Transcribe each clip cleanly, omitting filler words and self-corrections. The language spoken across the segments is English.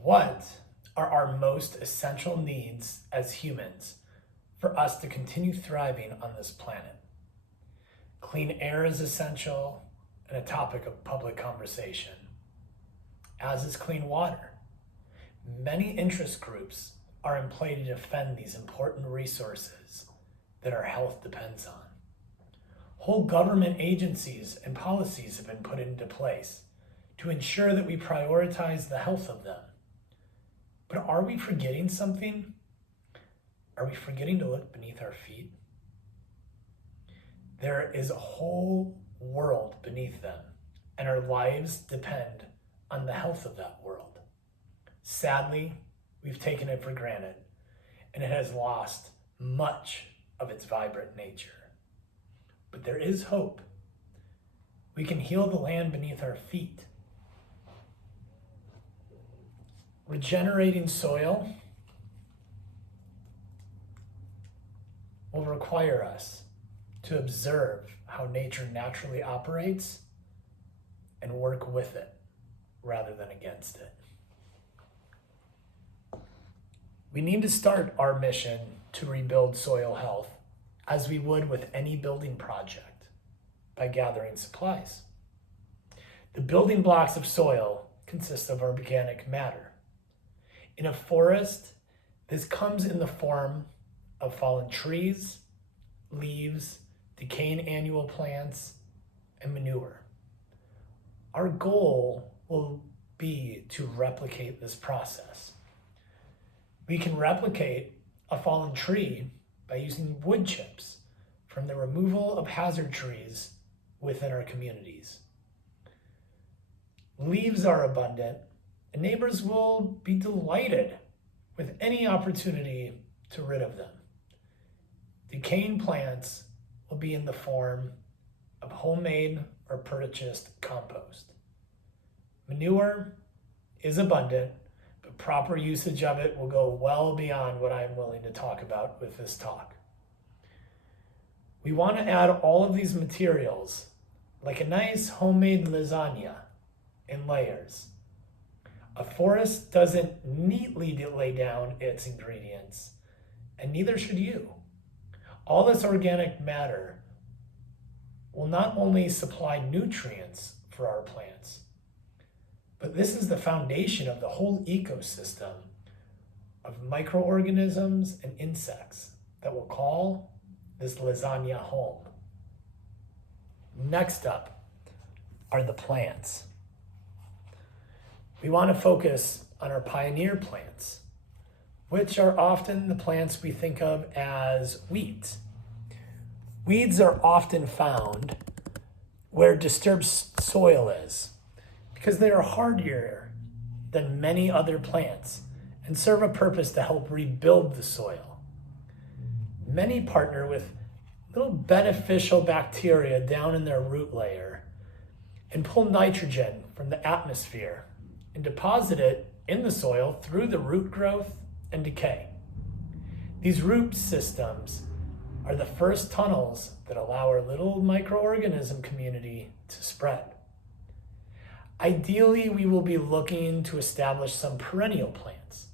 What are our most essential needs as humans for us to continue thriving on this planet? Clean air is essential and a topic of public conversation, as is clean water. Many interest groups are in play to defend these important resources that our health depends on. Whole government agencies and policies have been put into place to ensure that we prioritize the health of them. But are we forgetting something? Are we forgetting to look beneath our feet? There is a whole world beneath them, and our lives depend on the health of that world. Sadly, we've taken it for granted, and it has lost much of its vibrant nature. But there is hope. We can heal the land beneath our feet. Regenerating soil will require us to observe how nature naturally operates and work with it rather than against it. We need to start our mission to rebuild soil health as we would with any building project by gathering supplies. The building blocks of soil consist of organic matter. In a forest, this comes in the form of fallen trees, leaves, decaying annual plants, and manure. Our goal will be to replicate this process. We can replicate a fallen tree by using wood chips from the removal of hazard trees within our communities. Leaves are abundant, and neighbors will be delighted with any opportunity to rid of them. Decaying plants will be in the form of homemade or purchased compost. Manure is abundant, but proper usage of it will go well beyond what I'm willing to talk about with this talk. We want to add all of these materials, like a nice homemade lasagna, in layers. A forest doesn't neatly lay down its ingredients, and neither should you. All this organic matter will not only supply nutrients for our plants, but this is the foundation of the whole ecosystem of microorganisms and insects that will call this lasagna home. Next up are the plants. We want to focus on our pioneer plants, which are often the plants we think of as weeds. Weeds are often found where disturbed soil is because they are hardier than many other plants and serve a purpose to help rebuild the soil. Many partner with little beneficial bacteria down in their root layer and pull nitrogen from the atmosphere and deposit it in the soil through the root growth and decay. These root systems are the first tunnels that allow our little microorganism community to spread. Ideally, we will be looking to establish some perennial plants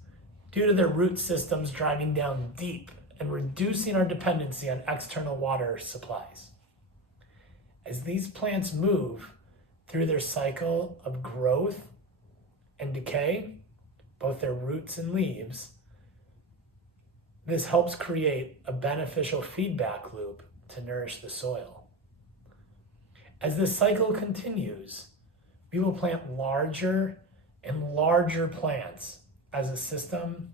due to their root systems driving down deep and reducing our dependency on external water supplies. As these plants move through their cycle of growth and decay, both their roots and leaves, this helps create a beneficial feedback loop to nourish the soil. As this cycle continues, we will plant larger and larger plants as the system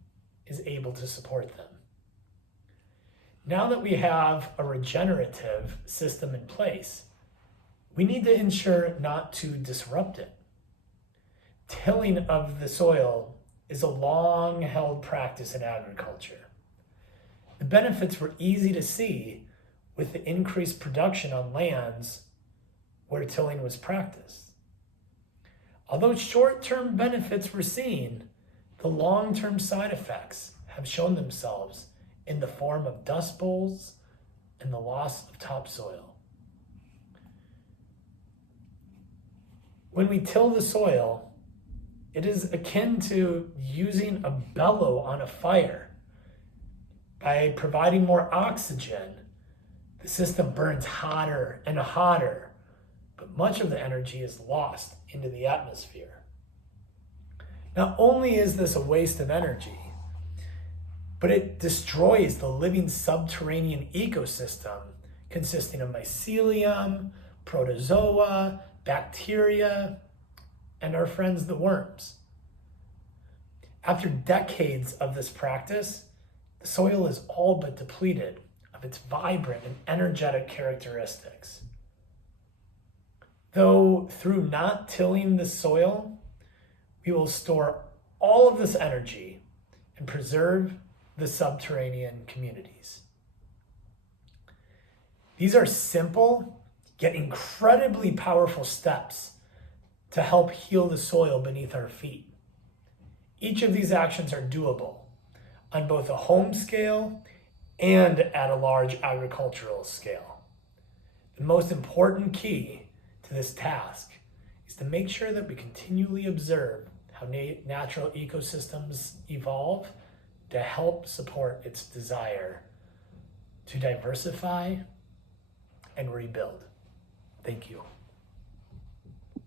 is able to support them. Now that we have a regenerative system in place, we need to ensure not to disrupt it. Tilling of the soil is a long-held practice in agriculture. The benefits were easy to see with the increased production on lands where tilling was practiced. Although short-term benefits were seen, the long-term side effects have shown themselves in the form of dust bowls and the loss of topsoil. When we till the soil, It is akin to using a bellow on a fire. By providing more oxygen, the system burns hotter and hotter, but much of the energy is lost into the atmosphere. Not only is this a waste of energy, but it destroys the living subterranean ecosystem consisting of mycelium, protozoa, bacteria, and our friends the worms. After decades of this practice, the soil is all but depleted of its vibrant and energetic characteristics. Though through not tilling the soil, we will store all of this energy and preserve the subterranean communities. These are simple, yet incredibly powerful steps to help heal the soil beneath our feet. Each of these actions are doable on both a home scale and at a large agricultural scale. The most important key to this task is to make sure that we continually observe how natural ecosystems evolve to help support its desire to diversify and rebuild. Thank you.